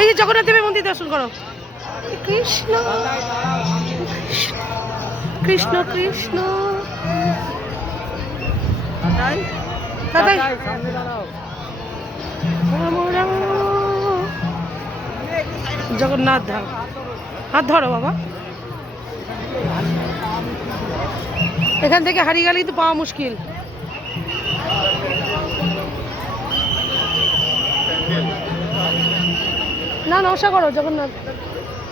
এই যে জগন্নাথ দেবের মন্দির দর্শন করো। কৃষ্ণ কৃষ্ণ কৃষ্ণ। জগন্নাথ ধাম। হাত ধরো বাবা। এখান থেকে হারিয়ে গেলেই তো পাওয়া মুশকিল। নমস্কার করো জগন্নাথ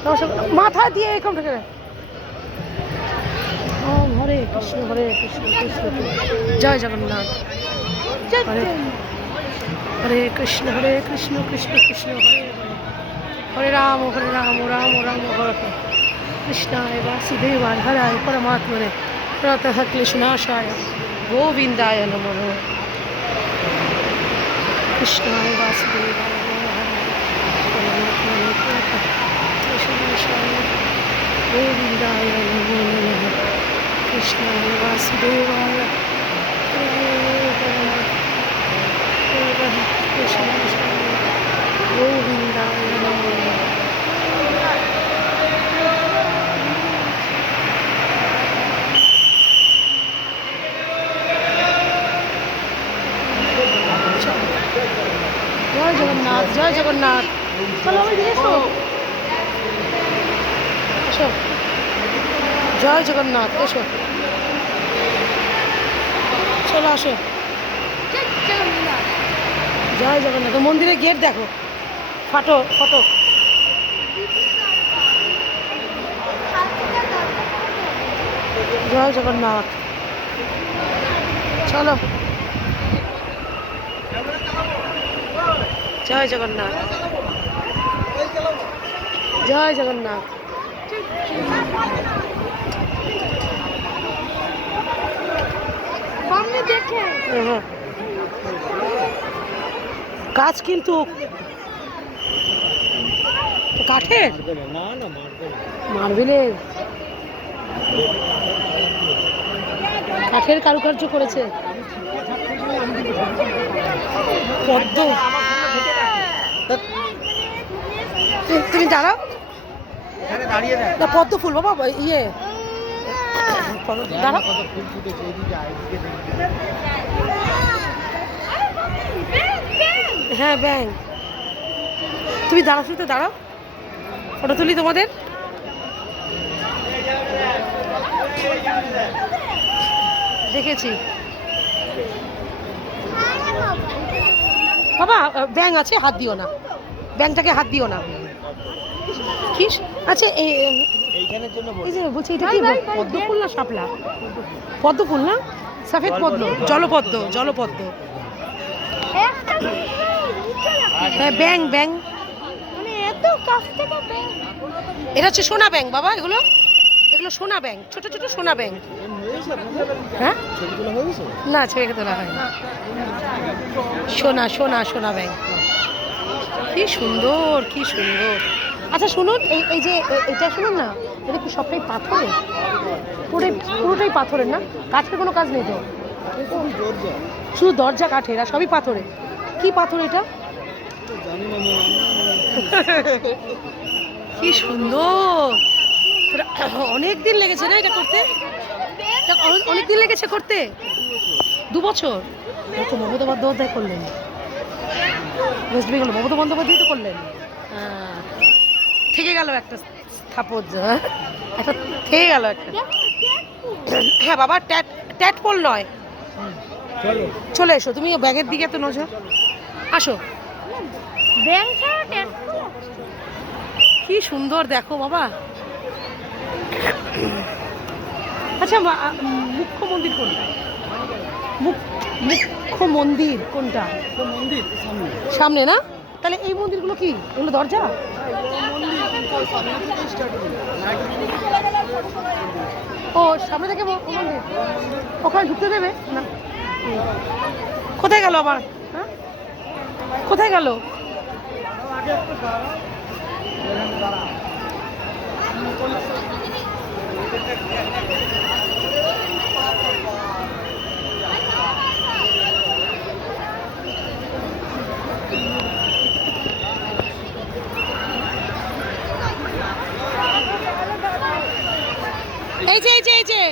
নমস্কার করো। মাথা দিয়ে এরকম থেকে ও হরে কৃষ্ণ হরে কৃষ্ণ কৃষ্ণ কৃষ্ণ। জয় জগন্নাথ হরে হরে কৃষ্ণ হরে কৃষ্ণ কৃষ্ণ কৃষ্ণ হরে হরে। রাম হরে রাম রাম রাম হরে হরে। কৃষ্ণায় বাসুদেবায় হরায় পরমাত্মনে প্রতঃ ক্লেশনাশায় গোবিন্দায় নমঃ কৃষ্ণায় বাসুদেবায় পরমাত্মনে প্রতঃ ক্লেশনাশায় গোবিন্দায় নমো নমঃ বাসুদেবায় ক্লেশনাশায় গোবিন্দায় নমো নমঃ জয় জগন্নাথ জয় জগন্নাথ চলো আমি দিয়ে এসো এসো জয় জগন্নাথ এসো আসো। জয় জগন্নাথ। মন্দিরের গেট দেখো। ফাটো ফটক জয় জগন্নাথ। চলো। জয় জগন্নাথ। জয় জগন্নাথ। দেখে হ্যাঁ। কিন্তু কাঠের? মার্বেলের। কাঠের কারুকার্য করেছে। পদ্ম। তুমি দাঁড়াও। পদ্ম ফুল, বাবা ইয়ে। এইদিকে দেখবি হ্যাঁ ব্যাং। তুমি দাঁড়াও শুধু দাঁড়াও। ফটো তুলি তোমাদের। দেখেছি। বাবা ব্যাং আছে হাত দিও না। ব্যাংটাকে হাত দিও না। কি আচ্ছা এই এই যে বলছি এটা কি পদ্ম ফুল না শাপলা? পদ্ম ফুল না? সফেদ পদ্ম জলপদ্ম। জলপদ্ম হ্যাঁ ব্যাং ব্যাং। মানে এত কাছ থেকে বের। এটা হচ্ছে সোনা ব্যাংক বাবা এগুলো? এগুলো সোনা ব্যাংক ছোট ছোট সোনা ব্যাংক হ্যাঁ? না ছবি তোলা হয় না সোনা সোনা সোনা ব্যাংক কি সুন্দর কি সুন্দর। আচ্ছা শুনুন এই এই যে এটা শুনুন না? এটা কি সবটাই পাথরের পুরোটাই পুরোটাই পাথরের না? কাঠের কোনো কাজ নেই তো? শুধু দরজা কাঠের আর সবই পাথরের। কি পাথর এটা? কি সুন্দর! অনেক দিন লেগেছে না এটা করতে? অনেক দিন লেগেছে করতে? দু বছর? তো মমতা বন্দ্যোপাধ্যায় করলেন। ওয়েস্ট বেঙ্গল মমতা বন্দ্যোপাধ্যায় তো করলেন। হ্যাঁ। থেকে গেল একটা স্থাপত্য হ্যাঁ? একটা থেকে গেল একটা। হ্যাঁ বাবা ট্যাট ট্যাট পোল নয়। চলে। এসো তুমি ব্যাগের দিকে তো নজর। আসো। কি সুন্দর দেখো বাবা। আচ্ছা মুখ্য মন্দির কোনটা? মুখ- মুখ্য মন্দির কোনটা? মন্দির সামনে। সামনে না? তাহলে এই মন্দিরগুলো কি? এগুলো দরজা? ও সামনে থেকে ওখানে ঢুকতে দেবে? না। কোথায় গেল আবার? হ্যাঁ? কোথায় গেল? এই যে এই যে এই যে।